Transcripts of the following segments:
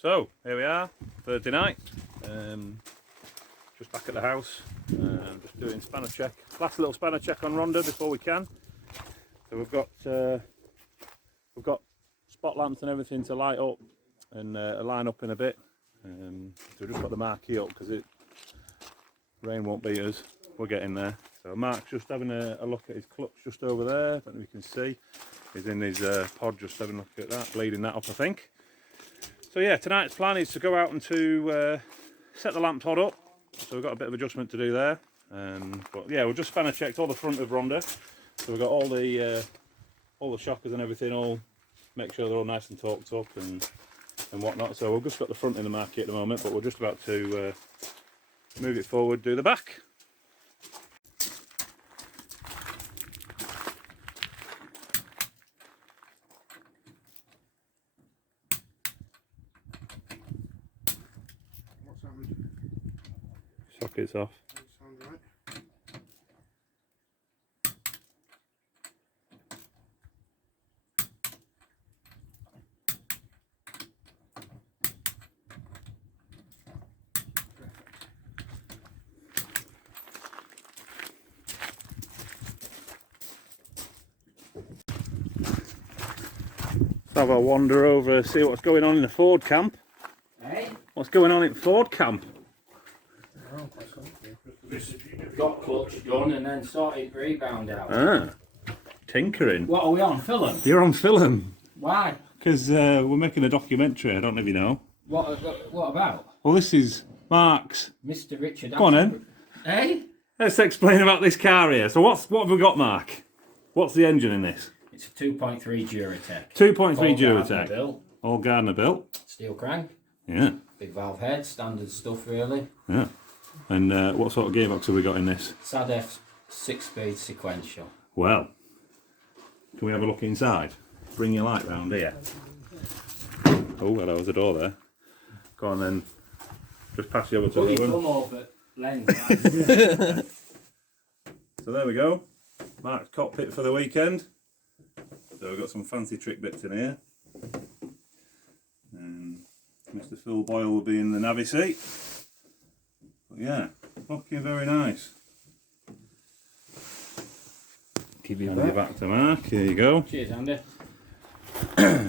So here we are, Thursday night. Just back at the house, just doing spanner check. Last little spanner check on Rhonda before we can. So we've got spot lamps and everything to light up and line up in a bit. So we've just got the marquee up because rain won't beat us. We're getting there. So Mark's just having a look at his clutch just over there. I don't know if you can see. He's in his pod just having a look at that, bleeding that up I think. So yeah, tonight's plan is to go out and to set the lamp pod up. So we've got a bit of adjustment to do there. But yeah, we've just spanner checked all the front of Rhonda. So we've got all the shockers and everything, all make sure they're all nice and torqued up and whatnot. So we've just got the front in the market at the moment, but we're just about to move it forward, do the back. Sockets off. Sounds right. Let's have a wander over, see what's going on in the Ford camp. Hey? What's going on in Ford camp? Got clutch done and then sorted rebound out. Ah, tinkering. What are we on? Film? You're on film. Why? Because we're making a documentary, I don't know if you know. What about? Well, this is Mark's. Mr. Richard. Go on then. Hey? Let's explain about this car here. So what have we got, Mark? What's the engine in this? It's a 2.3 Duratec. 2.3 All Duratec. built. All Gardner built. Steel crank. Yeah. Big valve head. Standard stuff really. Yeah. And what sort of gearbox have we got in this? SADF 6-speed sequential. Well, can we have a look inside? Bring your light round here. Oh, well, there was a door there. Go on then. Just pass you over to the Come room. over lens. So there we go. Mark's cockpit for the weekend. So we've got some fancy trick bits in here. And Mr. Phil Boyle will be in the navvy seat. But yeah, looking very nice. Give you Hand you back to Mark. Here you go. Cheers, Andy.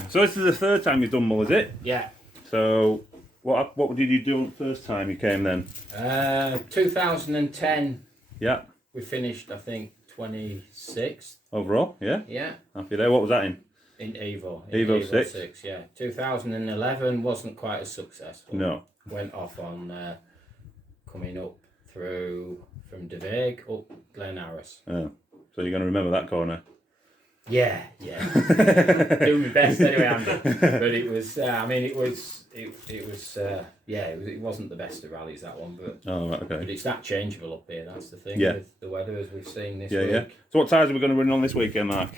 So this is the third time you've done Mull, is it? Yeah. So what did you do the first time you came then? 2010. Yeah. We finished, I think, 26th. Overall, yeah. Yeah. Happy day. What was that in? In Evo. Evo 6. Yeah. 2011 wasn't quite as successful. No. Went off on coming up through from De Veeg up Glen Harris. Oh. So you're going to remember that corner? Yeah. Do my best anyway, Andy. But it was, it wasn't the best of rallies, that one. But, Oh, right, okay. but it's that changeable up here, that's the thing, Yeah. with the weather as we've seen this Yeah, week. yeah. So what tyres are we going to run on this weekend, Mark?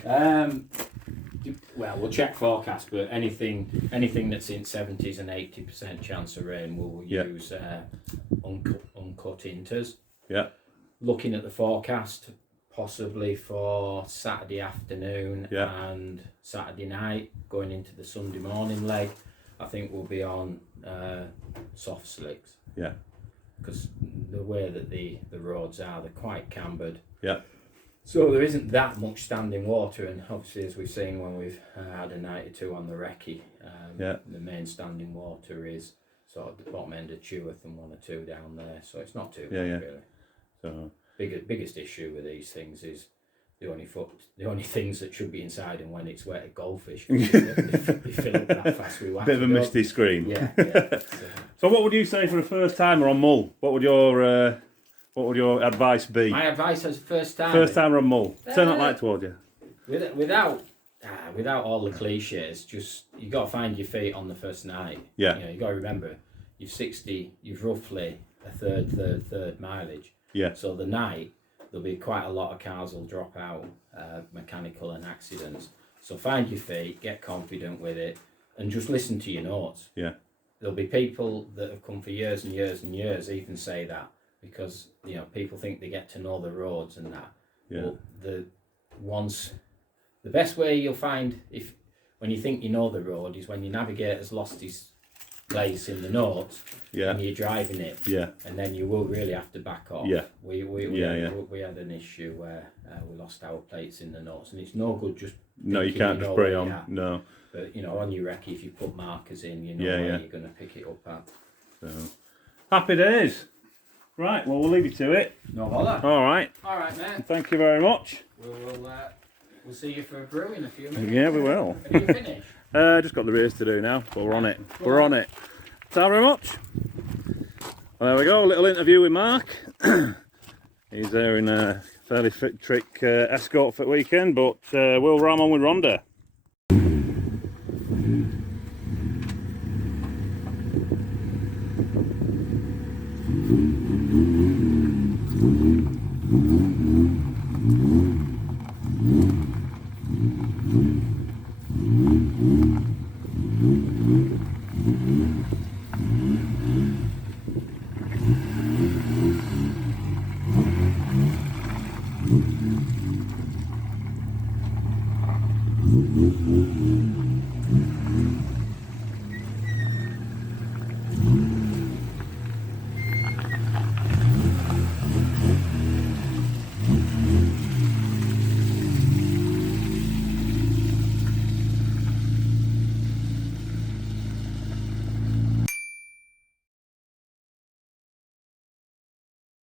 Well, we'll check forecast, but anything that's in 70s and 80% chance of rain, we'll Yeah. use uncut inters. Yeah. Looking at the forecast, possibly for Saturday afternoon Yeah. and Saturday night, going into the Sunday morning leg, I think we'll be on soft slicks. Yeah. Because the way that the roads are, they're quite cambered. Yeah. So there isn't that much standing water, and obviously as we've seen when we've had a night or two on the recce, the main standing water is sort of the bottom end of Cheweth and 1 or 2 down there, so it's not too bad really. So Biggest issue with these things is the only things that should be inside, and when it's wet, are goldfish. They fill up that fast with water. bit of a misty screen. Yeah. So what would you say for a first timer on Mull? What would your advice be? My advice as a first time. First timer on Mull. Turn that light towards you. Without all the cliches, just you got to find your feet on the first night. Yeah. You got to remember, you've roughly a third mileage. Yeah. So the night there'll be quite a lot of cars will drop out, mechanical and accidents. So find your feet, get confident with it, and just listen to your notes. Yeah. There'll be people that have come for years and years and years even say that, because people think they get to know the roads and that. Yeah. But the best way you'll find when you think you know the road is when your navigator's lost his place in the notes, Yeah. and you're driving it, Yeah. and then you will really have to back off. Yeah. We had an issue where we lost our plates in the notes, and it's no good just No, you thinking can't you just know spray where on. you're at. No. But you know, on your recce, if you put markers in, you know Yeah, where yeah. you're going to pick it up at. So, happy days. Right, well, we'll leave you to it. No bother. All right. All right, mate. Thank you very much. We'll see you for a brew in a few minutes. Yeah, we will. Have you finished? Just got the rears to do now, but we're on it. We're on it. Thank you very much. Well, there we go, a little interview with Mark. He's there in a fairly fit trick escort for the weekend, but we'll ram on with Rhonda.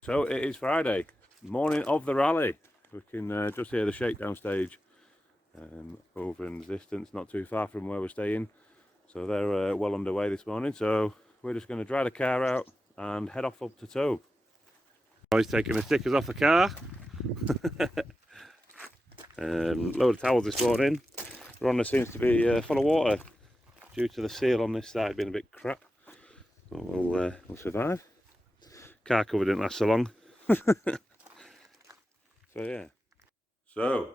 So it is Friday, morning of the rally. We can just hear the shakedown stage over in the distance, not too far from where we're staying. So they're well underway this morning. So we're just going to dry the car out and head off up to Tobe. He's taking the stickers off the car. Load of towels this morning. Rhonda seems to be full of water due to the seal on this side being a bit crap. But we'll survive. Car cover didn't last so long. So yeah. So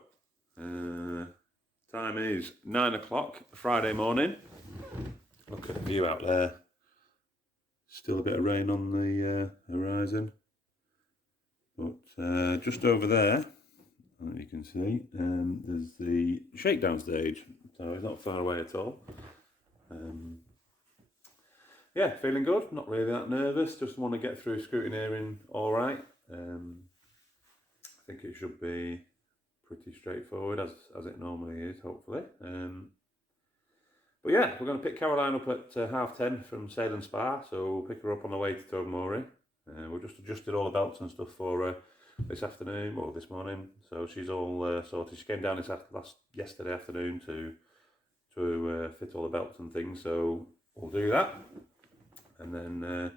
time is 9 o'clock Friday morning. Look at the view out there. Still a bit of rain on the horizon. But just over there, you can see, there's the shakedown stage. So it's not far away at all. Yeah, feeling good, not really that nervous, just want to get through scrutineering alright. I think it should be pretty straightforward as it normally is, hopefully. But yeah, we're going to pick Caroline up at 10:30 from Sale and Spa, so we'll pick her up on the way to Tobermory. We've just adjusted all the belts and stuff for her this afternoon, or this morning, so she's all sorted. She came down yesterday afternoon to fit all the belts and things, so we'll do that. And then,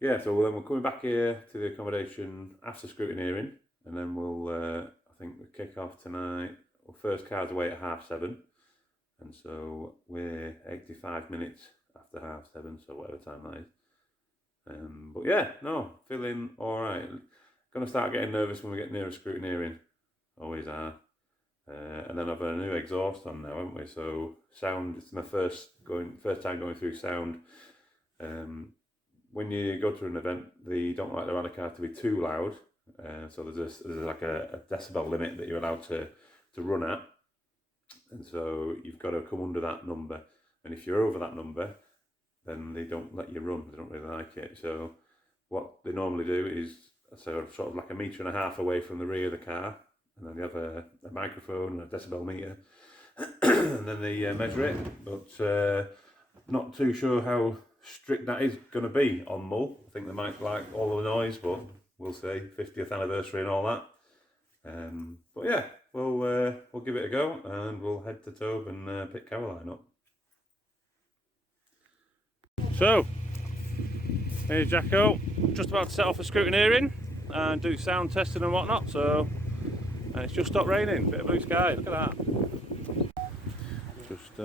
yeah, so then we're coming back here to the accommodation after scrutineering, and then we'll, I think, we'll kick off tonight. Well, first car's away at 7:30, and so we're 85 minutes after 7:30, so whatever time that is. But yeah, no, feeling alright. Gonna start getting nervous when we get nearer scrutineering, always are. And then I've got a new exhaust on now, haven't we? So sound, it's my first time going through sound. When you go to an event, they don't like the rally car to be too loud, so there's like a decibel limit that you're allowed to run at, and so you've got to come under that number, and if you're over that number, then they don't let you run, they don't really like it. So what they normally do is sort of like 1.5 meters away from the rear of the car, and then you have a microphone and a decibel meter, and then they measure it, but not too sure how strict that is going to be on Mull. I think they might like all the noise, but we'll see. 50th anniversary and all that. But yeah, we'll give it a go, and we'll head to Tobe and pick Caroline up. So here's Jacko, just about to set off for scrutineering and do sound testing and whatnot. So it's just stopped raining, bit of blue sky. Look at that. Just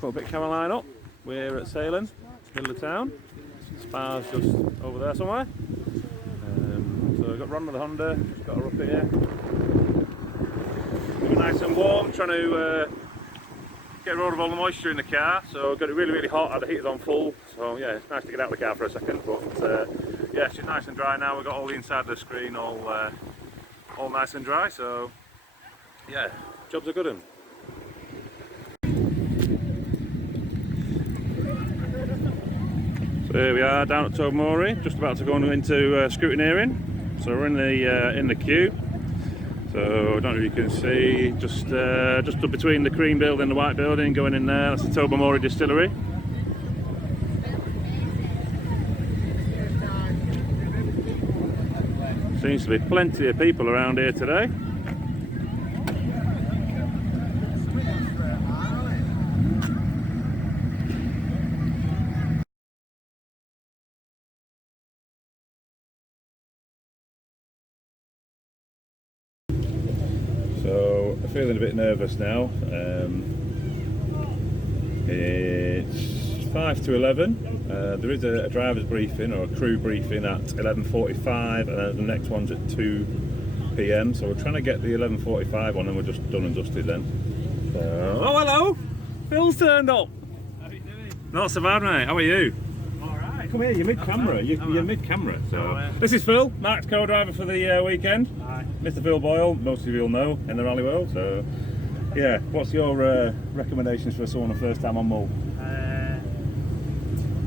put a bit of Caroline up. We're at Salem, middle of town. Spa's just over there somewhere. So we've got Ron with the Honda, just got her up here. We're nice and warm, trying to get rid of all the moisture in the car. So got it really, really hot, had the heaters on full. So yeah, it's nice to get out of the car for a second. But yeah, she's nice and dry now. We've got all the inside of the screen all nice and dry. So yeah, job's a good one. Here we are down at Tobermory, just about to go into Scrutineering. So we're in the queue. So I don't know if you can see, just up between the cream building and the white building, going in there. That's the Tobermory distillery. Seems to be plenty of people around here today. So I'm feeling a bit nervous now. It's 5 to 11. There is a driver's briefing or a crew briefing at 11:45, and then the next one's at 2 PM. So we're trying to get the 11:45 on, and we're just done and dusted then. So, oh, hello! Phil's turned up. How are you doing? Not so bad, mate. How are you? Alright. Come here, you're mid-camera. You're mid-camera. So this is Phil, Mark's co-driver for the weekend. Hi. Mr. Phil Boyle, most of you will know in the rally world. So, yeah, what's your recommendations for someone the first time on Mull?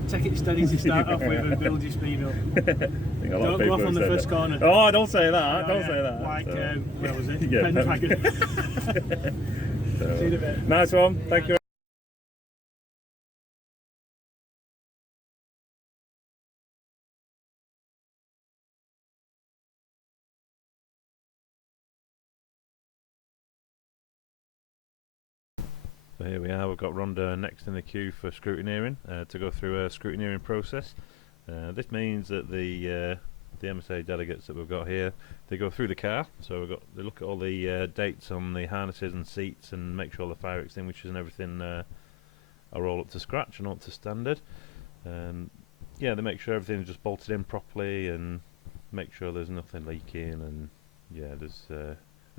Take it steady to start off with and build your speed up. Don't go off on the first that. corner. Oh, don't say that. Don't say that. Like, so, where was it? yeah, Pendragon. So, See you in a bit. nice one. Thank you. So here we are, we've got Rhonda next in the queue for scrutineering, to go through a scrutineering process. This means that the MSA delegates that we've got here, they go through the car, so they look at all the dates on the harnesses and seats and make sure the fire extinguishers and everything are all up to scratch and up to standard. Yeah, they make sure everything's just bolted in properly and make sure there's nothing leaking, and yeah, there's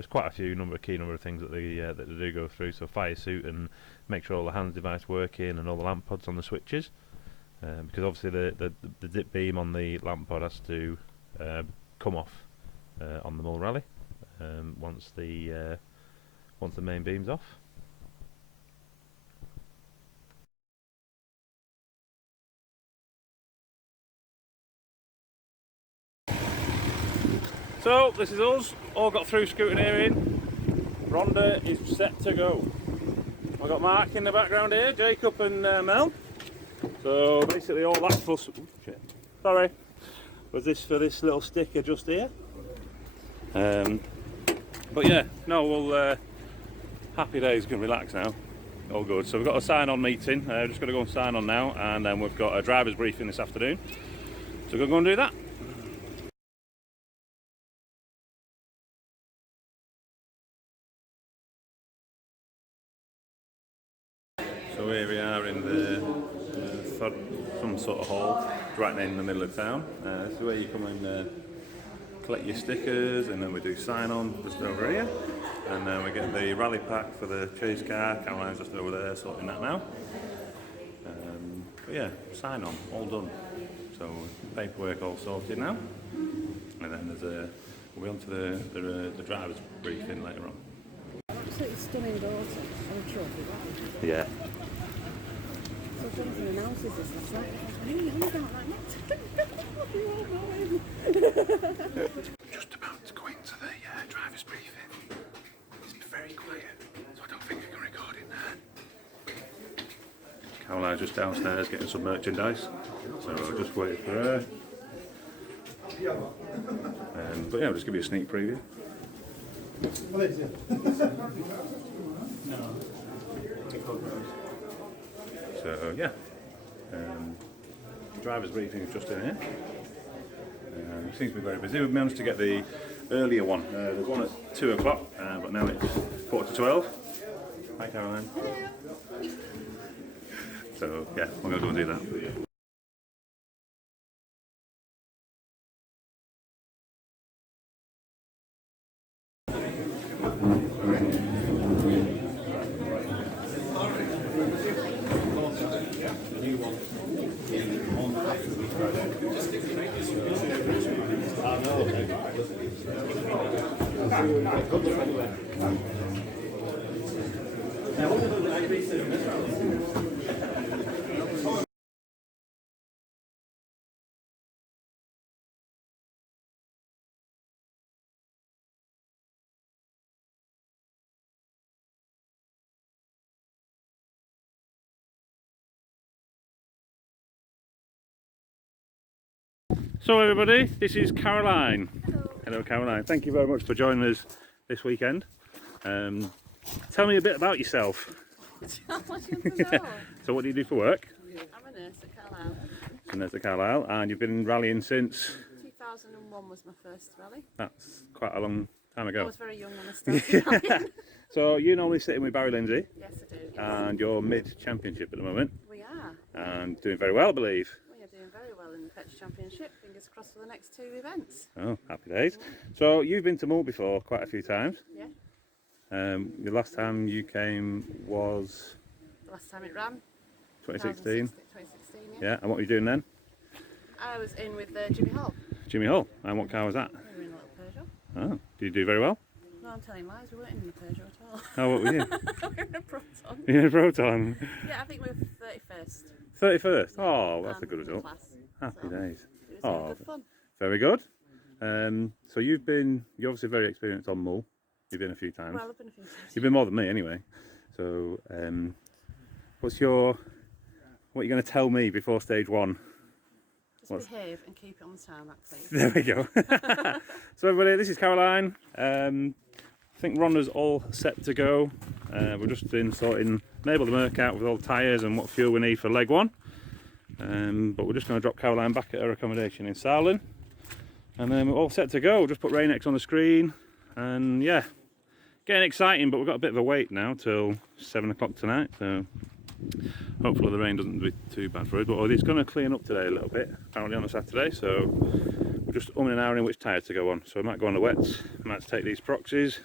quite a few key number of things that they do go through. So fire suit, and make sure all the hands device working and all the lamp pods on the switches, because obviously the dip beam on the lamp pod has to come off on the Mull rally once the main beam's off. So this is us, all got through scrutineering. Rhonda is set to go. We've got Mark in the background here, Jacob and Mel. So basically all that fuss, sorry, was this for this little sticker just here. But yeah, no, we'll happy days, can relax now. All good. So we've got a sign-on meeting. Just got to go and sign on now, and then we've got a driver's briefing this afternoon. So we're going to go and do that. So here we are in some sort of hall, right in the middle of town. This is where you come and collect your stickers, and then we do sign-on just over here. And then we get the rally pack for the chase car. Caroline's just over there sorting that now. But yeah, sign-on, all done. So paperwork all sorted now. And then we'll be on to the driver's briefing later on. Absolutely stunning daughter. I'm sure of that. Yeah. So Jonathan announces this last night. I was young about that. You all know him. Just about to go into the driver's briefing. It's very quiet, so I don't think I can record in there. Caroline's just downstairs getting some merchandise, so I'll just wait for her. But yeah, I'll just give you a sneak preview. So yeah, driver's briefing is just in here. Seems to be very busy. We've managed to get the earlier one. There's one at 2 o'clock, but now it's 11:45. Hi Caroline. So yeah, I'm going to go and do that. So everybody, this is Caroline. Hello. Hello Caroline, thank you very much for joining us this weekend. Tell me a bit about yourself. What do you want to know? So what do you do for work? I'm a nurse at Carlisle. So nurse at Carlisle, and you've been rallying since? 2001 was my first rally. That's quite a long time I ago. was very young when I started rallying. So you normally sit in with Barry Lindsay, Yes, I do. Yes. and you're mid-championship at the moment, We are. and doing very well, I believe. We are doing very well in the Fetch Championship. Fingers crossed for the next 2 events. Oh, happy days. So you've been to Mull before quite a few times. Yeah. The last time you came was The last time it ran. 2016. 2016, yeah. Yeah, and what were you doing then? I was in with Jimmy Hall. Jimmy Hull. And what car was that? We were in a little Peugeot. Oh, did you do very well? No, I'm telling lies. We weren't in the Peugeot at all. Oh, what were you? we were in a Proton. You in a Proton. Yeah, I think we were 31st. 31st. Oh, that's a good in result. class. Happy So, days. It was Oh, really good fun. very good. So you're obviously very experienced on Mull. You've been a few times. Well, I've been a few times. You've been more than me anyway. So, what are you going to tell me before stage one? Just behave and keep it on the tarmac, please. There we go. So everybody, this is Caroline. I think Rhonda's all set to go. We're just been sorting Mabel the Merc out with all the tyres and what fuel we need for leg one. But we're just going to drop Caroline back at her accommodation in Sarlin. And then we're all set to go. We'll just put Rain-X on the screen. And yeah, getting exciting, but we've got a bit of a wait now till 7 o'clock tonight. So hopefully the rain doesn't be too bad for us. But it's going to clean up today a little bit, apparently on a Saturday. So we're just umming and ahhing which tyre to go on. So we might go on the wets, might take these proxies.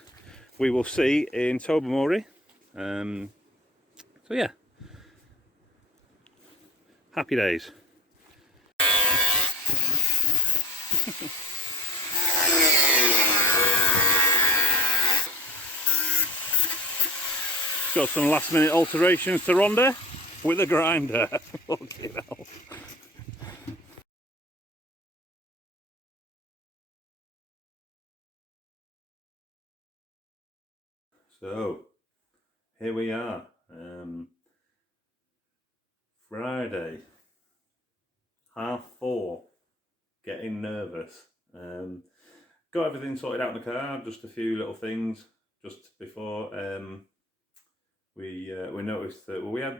We will see in Tobermory. So yeah, happy days. Got some last minute alterations to Rhonda with a grinder. Fucking hell. So here we are, Friday, 4:30, getting nervous. Got everything sorted out in the car, just a few little things just before we noticed that, well,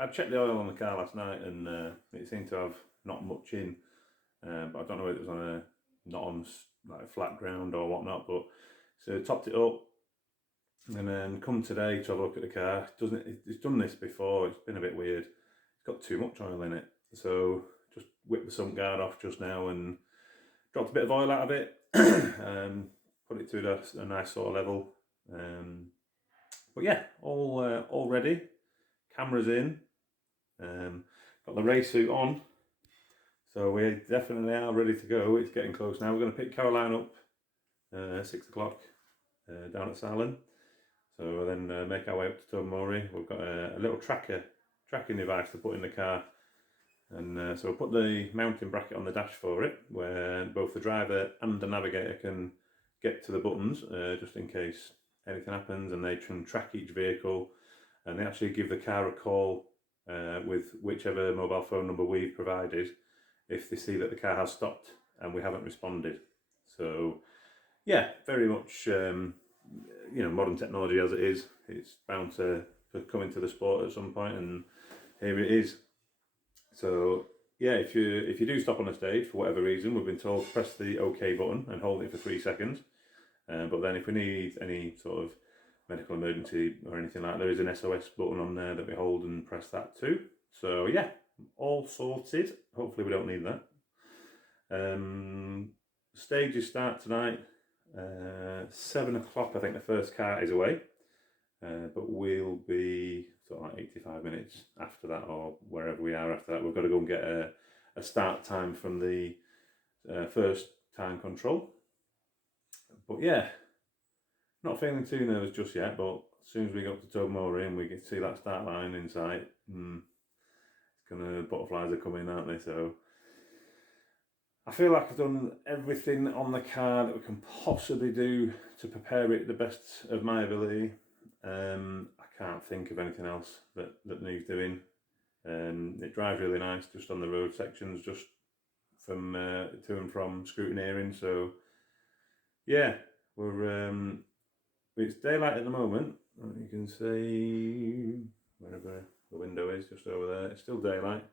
I checked the oil on the car last night and it seemed to have not much in, but I don't know whether it was on not on like flat ground or whatnot, but so topped it up and then come today to have a look at the car. It's done this before, it's been a bit weird, it's got too much oil in it, so just whipped the sump guard off just now and dropped a bit of oil out of it, put it to a nice sort of level. But yeah, all ready. Cameras in. Got the race suit on. So we definitely are ready to go. It's getting close now. We're going to pick Caroline up 6 o'clock down at Sarlin. So then make our way up to Tobermory. We've got a little tracking device to put in the car. And so we'll put the mounting bracket on the dash for it, where both the driver and the navigator can get to the buttons, just in case anything happens, and they can track each vehicle, and they actually give the car a call with whichever mobile phone number we've provided if they see that the car has stopped and we haven't responded. So yeah, very much modern technology as it is, it's bound to come into the sport at some point, and here it is. So yeah, if you do stop on a stage for whatever reason, we've been told to press the OK button and hold it for 3 seconds. But then if we need any sort of medical emergency or anything like that, there is an SOS button on there that we hold and press that too. So yeah, all sorted. Hopefully we don't need that. Stages start tonight. 7 o'clock, I think the first car is away. But we'll be sort of like 85 minutes after that, or wherever we are after that. We've got to go and get a start time from the first time control. But yeah, not feeling too nervous just yet, but as soon as we go up to Tobermory and we get to see that start line in sight, butterflies are coming, aren't they? So I feel like I've done everything on the car that we can possibly do to prepare it the best of my ability. I can't think of anything else that needs doing. It drives really nice just on the road sections, just from to and from Scrutineering. So yeah, we're it's daylight at the moment. You can see wherever the window is, just over there. It's still daylight,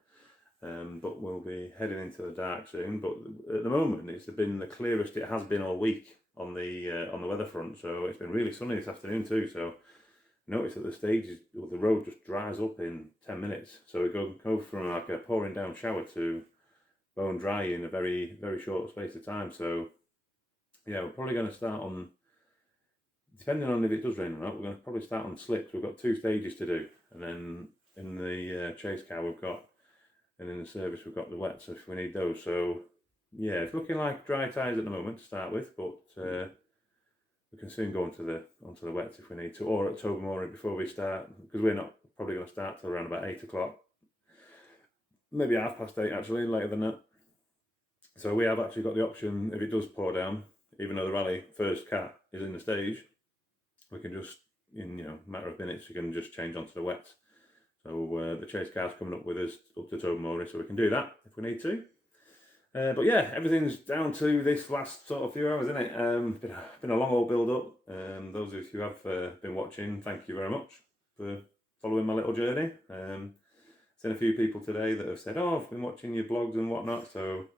but we'll be heading into the dark soon. But at the moment, it's been the clearest it has been all week on the weather front. So it's been really sunny this afternoon too. So notice that the stages, or the road just dries up in 10 minutes. So we go from like a pouring down shower to bone dry in a very, very short space of time. So yeah, we're probably going to start on, depending on if it does rain or not, we're going to probably start on slicks. We've got 2 stages to do. And then in the chase car we've got, and in the service we've got the wets if we need those. So yeah, it's looking like dry tyres at the moment to start with, but we can soon go onto the wets if we need to, or at Tobermory before we start, because we're not probably going to start till around about 8 o'clock, maybe 8:30 actually, later than that. So we have actually got the option, if it does pour down, even though the rally first cat is in the stage, we can just, in a matter of minutes, we can just change onto the wets. So the chase car's coming up with us up to Tobermory, so we can do that if we need to. But yeah, everything's down to this last sort of few hours, isn't it? Been a long old build up. Those of you who have been watching, thank you very much for following my little journey. Seen a few people today that have said, "Oh, I've been watching your blogs and whatnot." So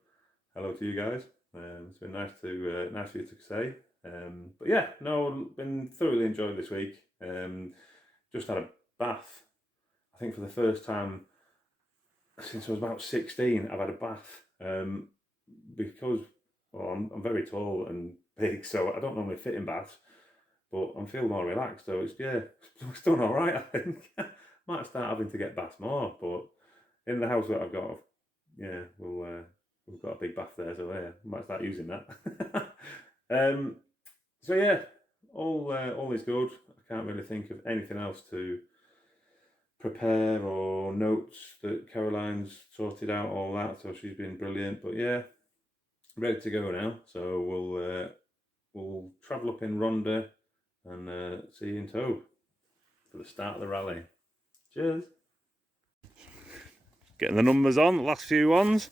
hello to you guys. It's been nice for you to say. But yeah, no, been thoroughly enjoyed this week. Just had a bath. I think for the first time since I was about 16, I've had a bath. Because I'm very tall and big, so I don't normally fit in baths, but I'm feeling more relaxed, so it's done all right. I think might start having to get baths more, but in the house that I've got, yeah, we've got a big bath there, so yeah, might start using that. So yeah, all is good. I can't really think of anything else to prepare or notes that Caroline's sorted out all that, so she's been brilliant. But yeah, ready to go now. So we'll travel up in Ronda and see you in Tobe for the start of the rally. Cheers. Getting the numbers on, the last few ones.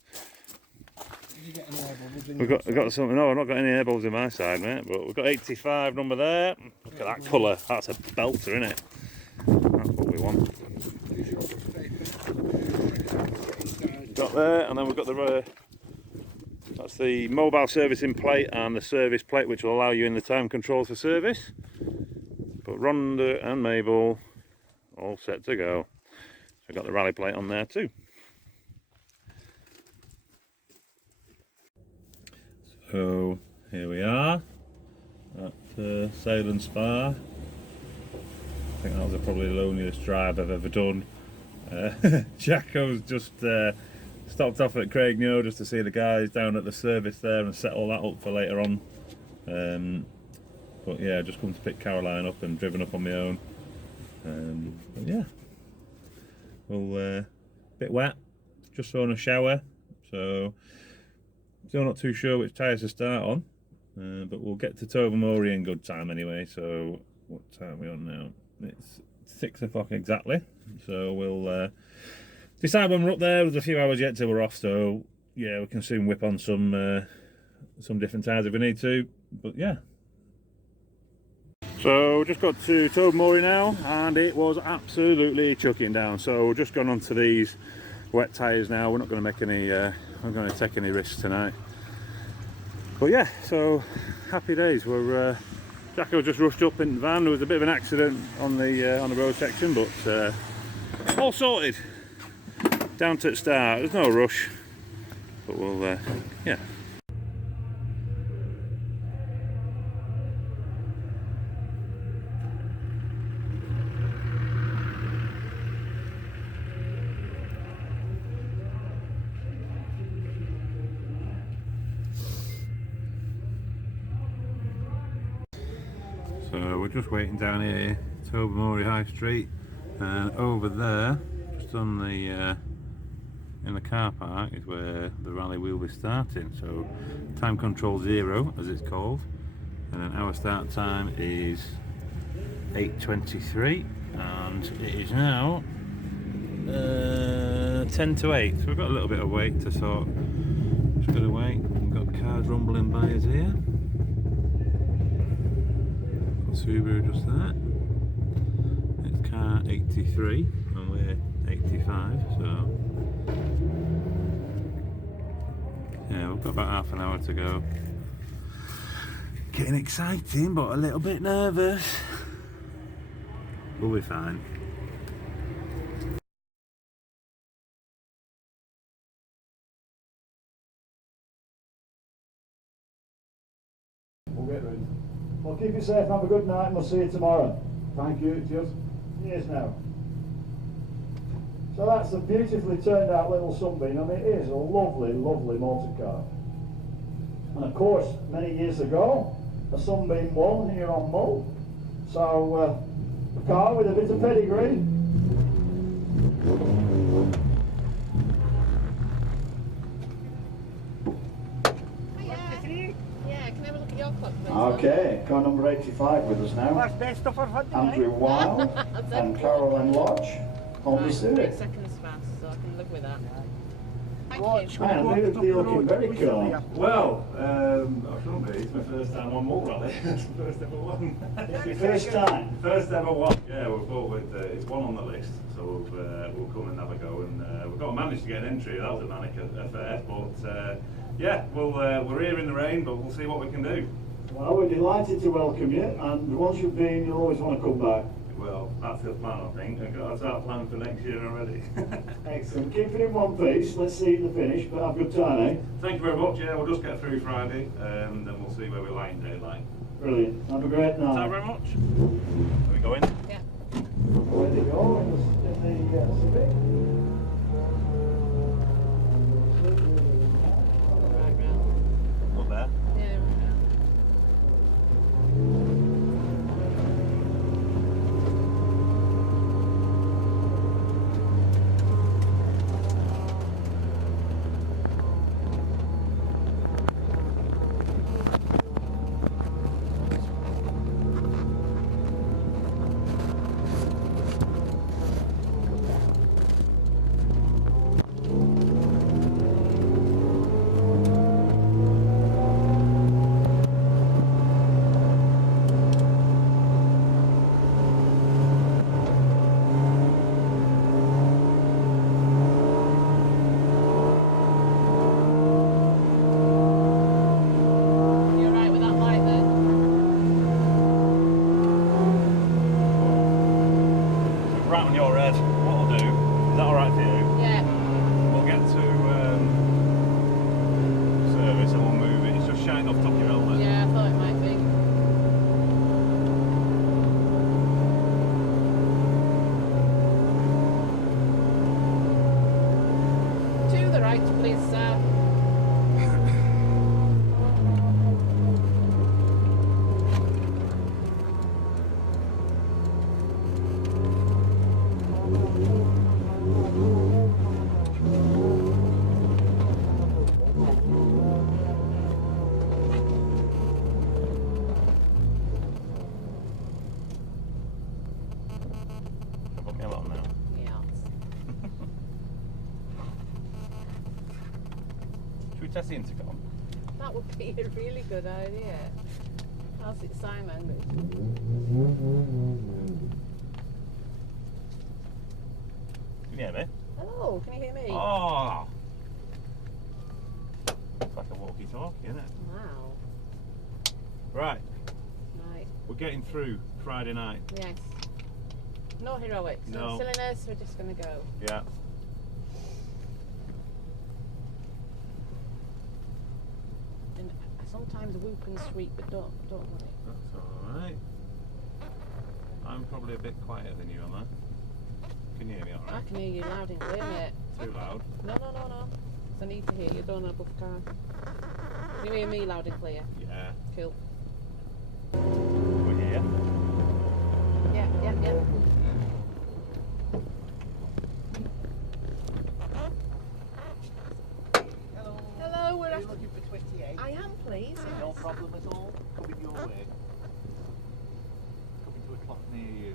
Did you get any air bubbles in We've got something. No, I've not got any air bubbles in my side, mate. But we've got 85 number there. Look at that colour. That's a belter, isn't it? That's what we want. Got there, and then we've got that's the mobile servicing plate and the service plate, which will allow you in the time controls for service. But Rhonda and Mabel all set to go. So we've got the rally plate on there too. So here we are at Sail and Spa. I think that was probably the loneliest drive I've ever done. Jacko's just stopped off at Craigneux just to see the guys down at the service there and set all that up for later on. But yeah, just come to pick Caroline up and driven up on my own. But yeah, bit wet, just on a shower, so still not too sure which tyres to start on. But we'll get to Tobermory in good time anyway. So what time are we on now? It's 6 o'clock exactly, so we'll decide when we're up there. There's a few hours yet till we're off, so yeah, we can soon whip on some different tyres if we need to. But yeah, so just got to Tobermory now, and it was absolutely chucking down. So we're just gone on to these wet tyres now. We're not going to make any I'm not going to take any risks tonight. But yeah, so happy days. We're Jacko just rushed up in the van. There was a bit of an accident on the road section, but all sorted. Down to the start. There's no rush, but we'll yeah. So we're just waiting down here, Tobermory High Street, and over there, just on the in the car park, is where the rally will be starting. So time control 0, as it's called, and then our start time is 8:23, and it is now 10 to 8. So we've got a little bit of wait to sort. Just got rumbling by us here. Subaru just there. It's car 83 and we're 85, so yeah, we've got about half an hour to go. Getting exciting but a little bit nervous. We'll be fine. We'll get ready. Well, keep it safe, have a good night, and we'll see you tomorrow. Thank you, cheers. Cheers now. So that's a beautifully turned out little Sunbeam. I mean, it is a lovely, lovely motor car. And of course, many years ago, a Sunbeam won here on Mull. So, a car with a bit of pedigree. Yeah, can I have a look at your clock, please? Okay, car number 85 with us now. Andrew Wild and Caroline Lodge on the Civic. 3 seconds fast, so I can live with that. Thank you. Man, they're looking very cool. Well, I shouldn't be. It's my first time on Mull Rally. It's the first ever one. It's your first time? First ever one. Yeah, we've thought with it's one on the list, so we'll come and have a go. And we've got to manage to get an entry. That was a manic affair, but yeah, we're here in the rain, but we'll see what we can do. Well, we're delighted to welcome you, and once you've been, you'll always want to come back. Well, that's the plan, I think. I've got to start planning for next year already. Excellent. Keep it in one piece. Let's see the finish, but have a good time, eh? Thank you very much. Yeah, we'll just get through Friday, and then we'll see where we lie in daylight. Brilliant. Have a great night. Thank you very much. Are we going? Yeah. Where they go in the Civic? Right round. Up there. Yeah, right round. You're right with that light then? Right on your head. What we'll do, is that alright for you? Yeah. We'll get to service and we'll move it. It's just shined off top of your helmet. Yeah, I thought it might be. To the right, please, sir. Put me along now. Yeah. Should we test the intercom? That would be a really good idea. How's it, Simon? Can you hear me? Hello, can you hear me? Oh! It's like a walkie-talkie, isn't it? Wow. Right, Right. we're getting through Friday night. Yes. No heroics, no No. silliness, we're just going to go. Yeah. And sometimes whoop and sweep, but don't worry. That's alright. I'm probably a bit quieter than you, am I? Can you hear me I alright? can hear you loud and clear, mate. Too loud? No. 'Cause I need to hear you, don't want to above the car. Can you hear me loud and clear? Yeah. Cool. We're here. Yeah. Hello, we're after... looking for 28? I am, please. No Yes. problem at all. Coming your way. Coming to a clock near you.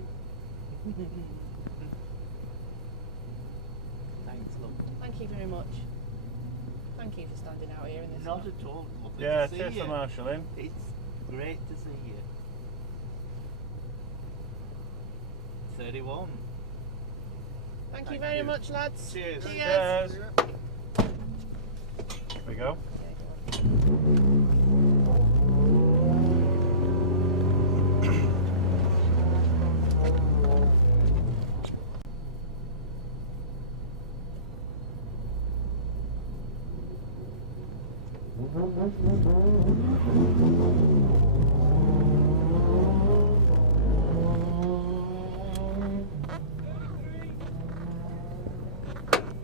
Thanks, love. Thank you very much. Thank you for standing out here in this. Not at all. Lovely Yeah, to take see the you. marshal in. It's great to see you. 31. Thank you very much, lads. Cheers. Cheers. Here we go.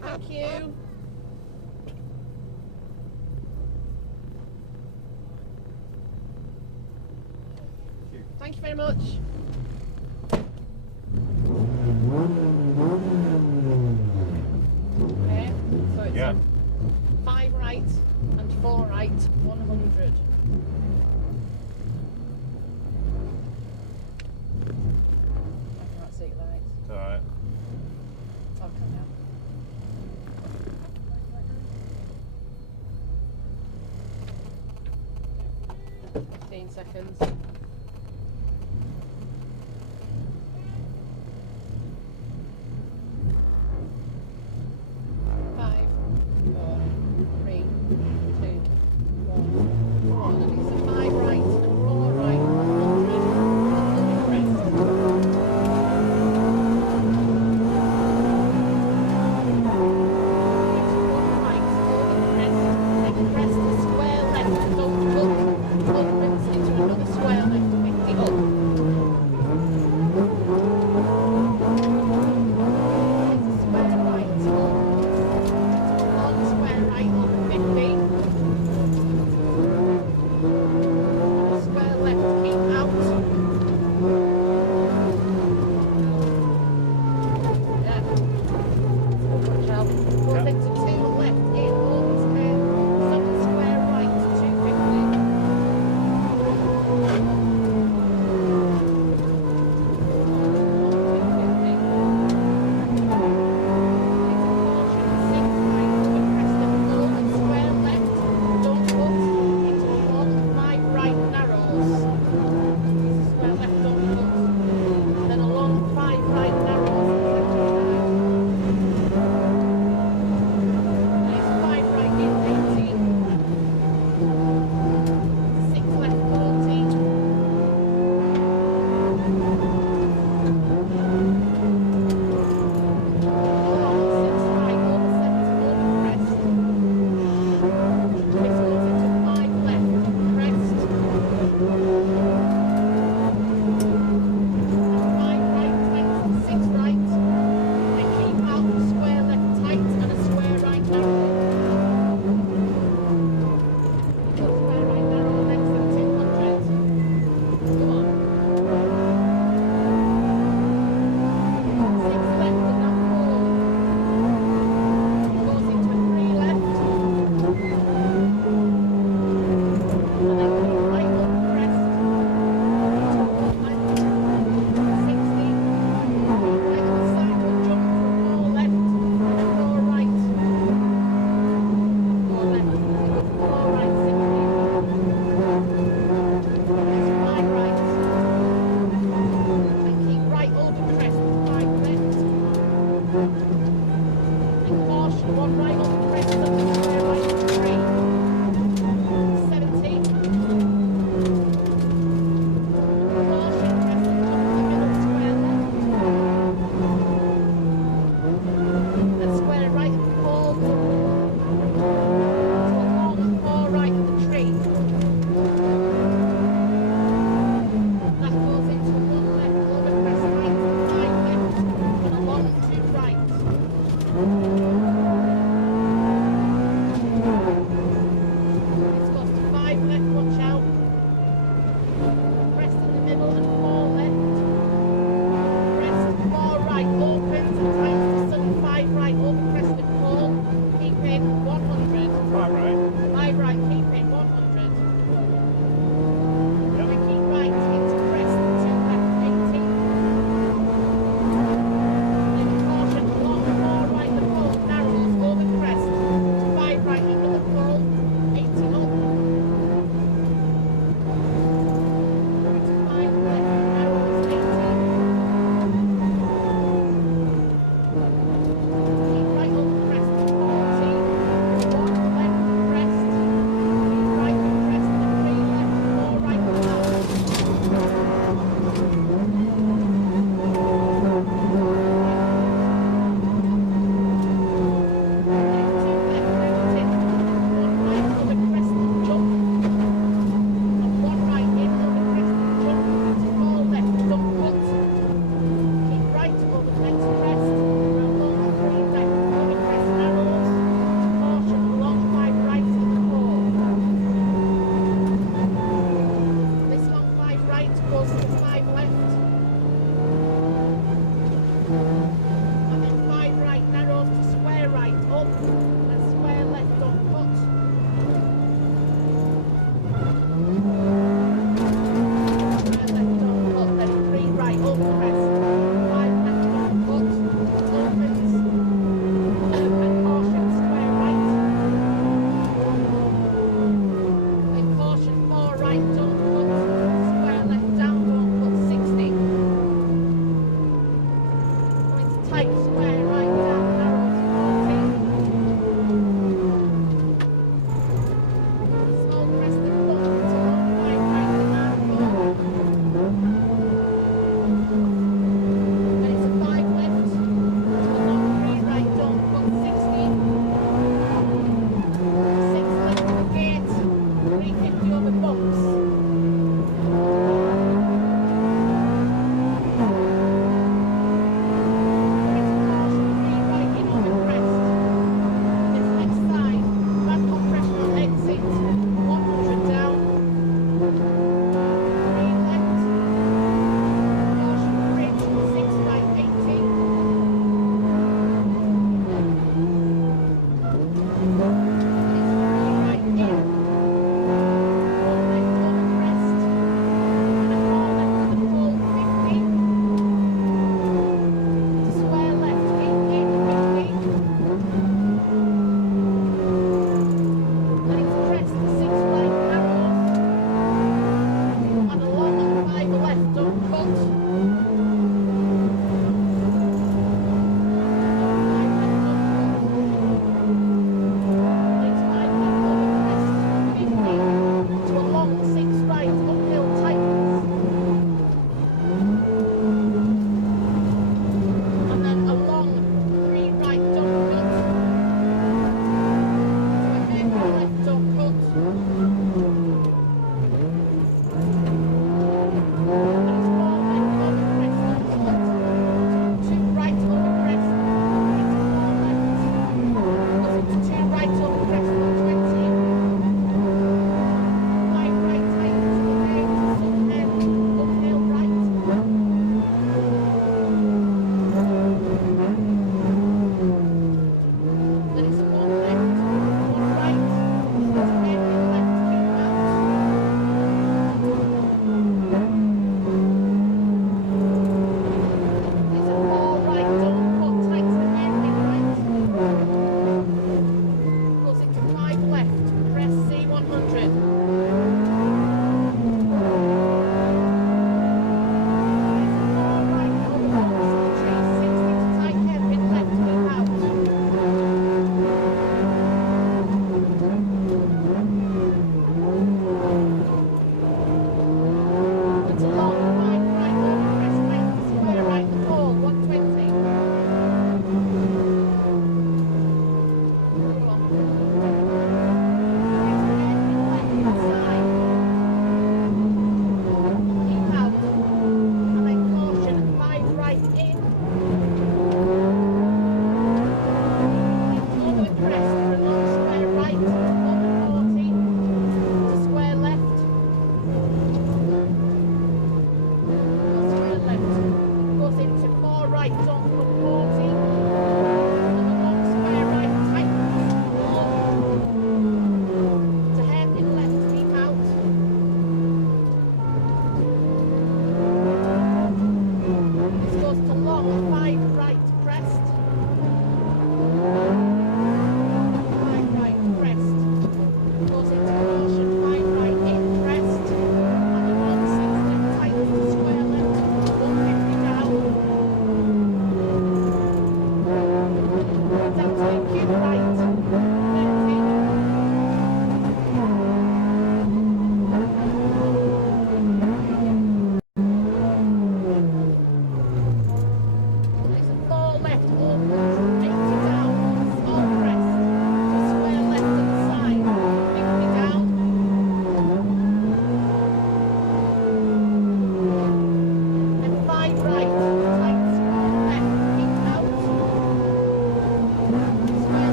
Thank you. Thank you very much. Okay, so it's Yeah. 5 right and 4 right, 100. I can't see the lights. It's alright. Oh, come down. 15 seconds. 5, 4, 3, 2, 1. Go on, and it's a 5 right and 4 right, 100. Rest. Square left, don't look into another square And then 5 right narrows to square right up and square left on cut. Square left on cut, then 3 right up the rest. 5 left on cut, opens, and caution square right. Then caution 4 right don't cut, square left down don't cut 60. Going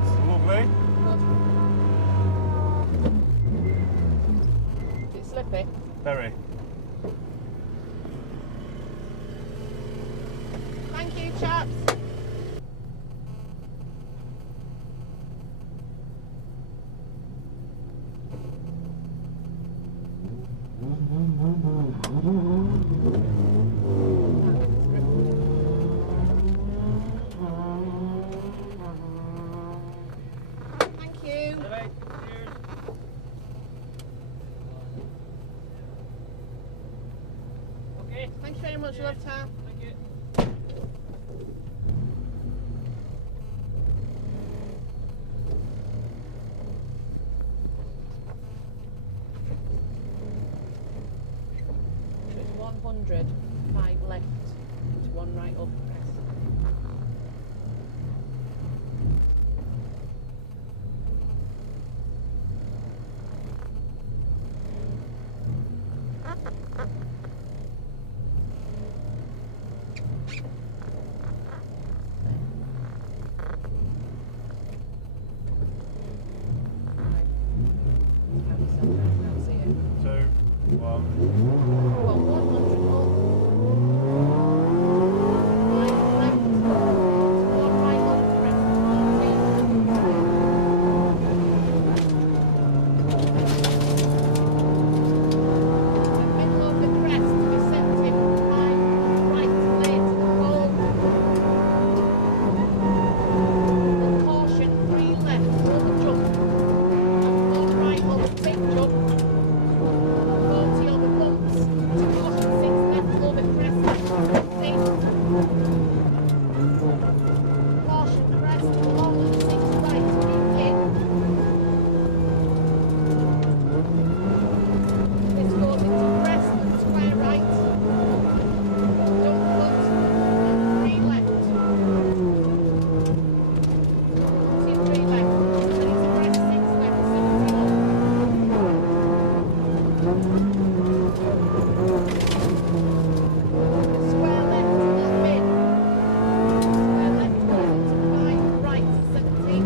good. Lovely. Good. Is it slippy? Very. Thank you, chaps. Thank you. Okay. Thank you very much, love, Tam. Thank you. So it's 100, 5 left to 1 right up press. Can't see it. 2, 1. Well, 100 up. 5 left. 1 right up press. 14. The middle of the crest, deceptive. 5 right clear to the pole. And caution, 3 left over jump. And 1 right over big jump. 40 over bumps. Caution, 6 left over crest. 15. Caution, crest, long and 6 right. Keep in. This goes into crest and square right. Don't cut. And 3 left. 43 left. And it's crest 6 left. 70 on. Square left, not mid. Square left goes into 5 right. 17.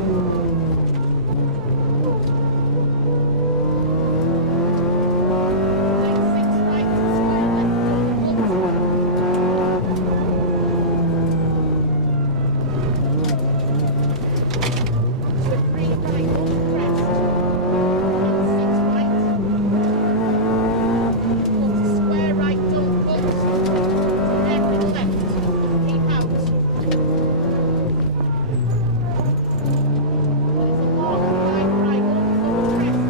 Then 6 right. Square left on the cut. To 3 right on crest. And 6 right. Go to square right, don't cut. Hairpin left. Keep out. There is a long 5 right on crest.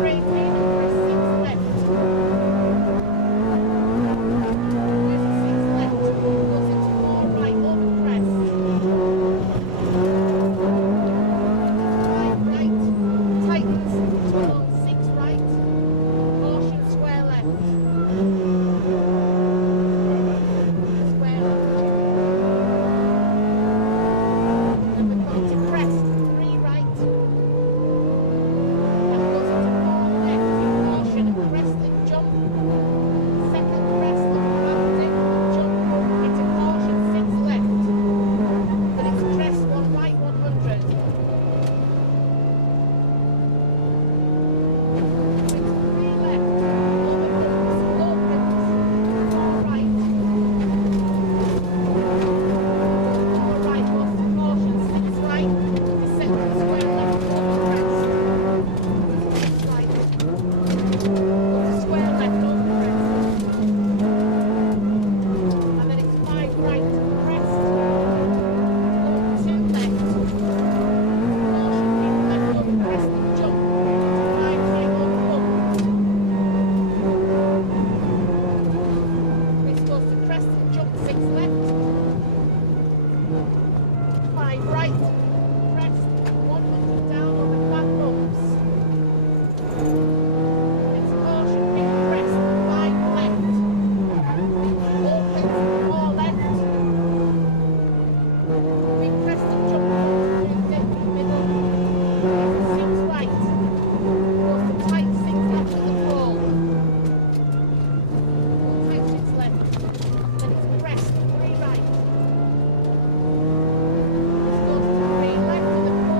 Brake in and press 6 left. There's a 6 left. Goes into 4 right over crest. 5 right. Tightens. 12, 6 right. Caution, square left. Square left. Then we've gone to crest, 3 right. That goes into 4 left. Caution, crest and jump. Second crest and rounding, jump. Into caution, 6 left. Then it's crest, 1 right, 100. Into 3 left. Over bumps, opens. 4 right. 4 right, goes to caution, 6 right. Second square left, over crest. 6 right. Goes to square left, over crest. And then it's 5 right, crest. Long 2 left. Caution, keep left over crest and jump. 5 right over bump. This goes to crest and jump, 6 left. 5 right, crest, 100 down over flat bumps. It's caution, big crest, 5 left. Opens, 4 left. Big crest and jump, dead in the middle. 6 right. Goes to tight 6 left at the pole. Tight 6 left. Then it's crest, 3 right. This goes to 3 left with a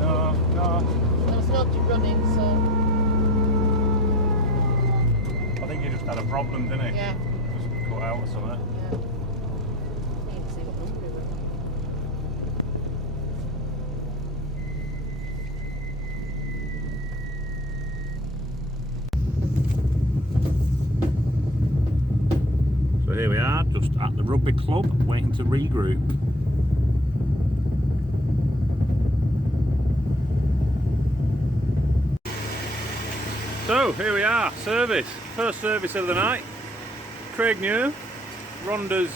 No, no. There was nobody running, so I think he just had a problem, didn't he? yeah. Just cut out or something. Yeah. Need to see what number we were. So here we are, just at the rugby club, waiting to regroup. So here we are, service, first service of the night. Craig New, Rhonda's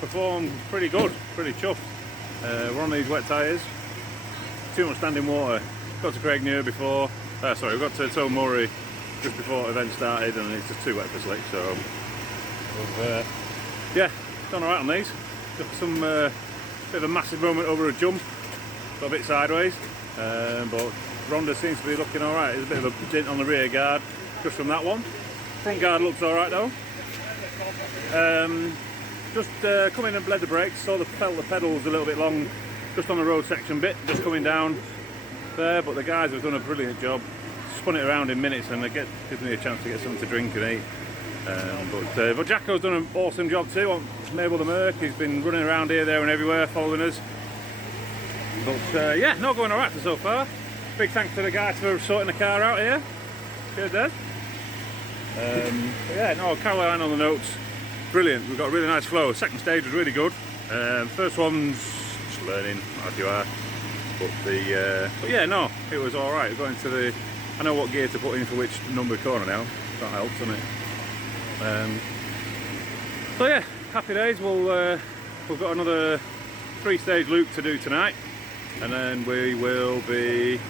performed pretty good, pretty chuffed. We're on these wet tyres, too much standing water. Got to Craig New before, sorry, we got to Toe Murray just before the event started, and it's just too wet for slick, so we've, yeah, done alright on these. Got some bit of a massive moment over a jump, got a bit sideways, but Rhonda seems to be looking alright. There's a bit of a dent on the rear guard just from that one. Front guard looks alright though. Just come in and bled the brakes, felt the pedals a little bit long just on the road section bit, just coming down there, but the guys have done a brilliant job. Spun it around in minutes, and it gives me a chance to get something to drink and eat. But Jacko's done an awesome job too on Mabel the Merc. He's been running around here, there and everywhere following us. But yeah, not going alright for so far. Big thanks to the guys for sorting the car out here. Cheers, Des. But yeah, no, Caroline on the notes, brilliant. We've got a really nice flow. Second stage was really good. First one's just learning, as you are. But yeah, no, it was all right. Going to the, I know what gear to put in for which number corner now. That helps, doesn't it? So yeah, happy days. We've got another 3-stage loop to do tonight, and then we will be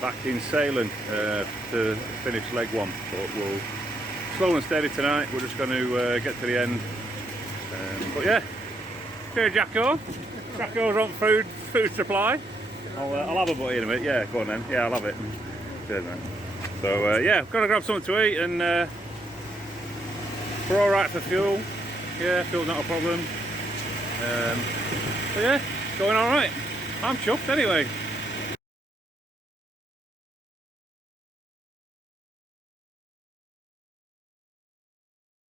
back in Salem to finish leg one. But we'll slow and steady tonight. We're just going to get to the end. But yeah, cheers, Jacko. Jacko's on food supply. I'll have a butty in a minute. Yeah, go on then. Yeah, I'll have it. Cheers, man. So yeah, got to grab something to eat, and we're all right for fuel. Yeah, fuel's not a problem. But yeah, going all right. I'm chuffed anyway.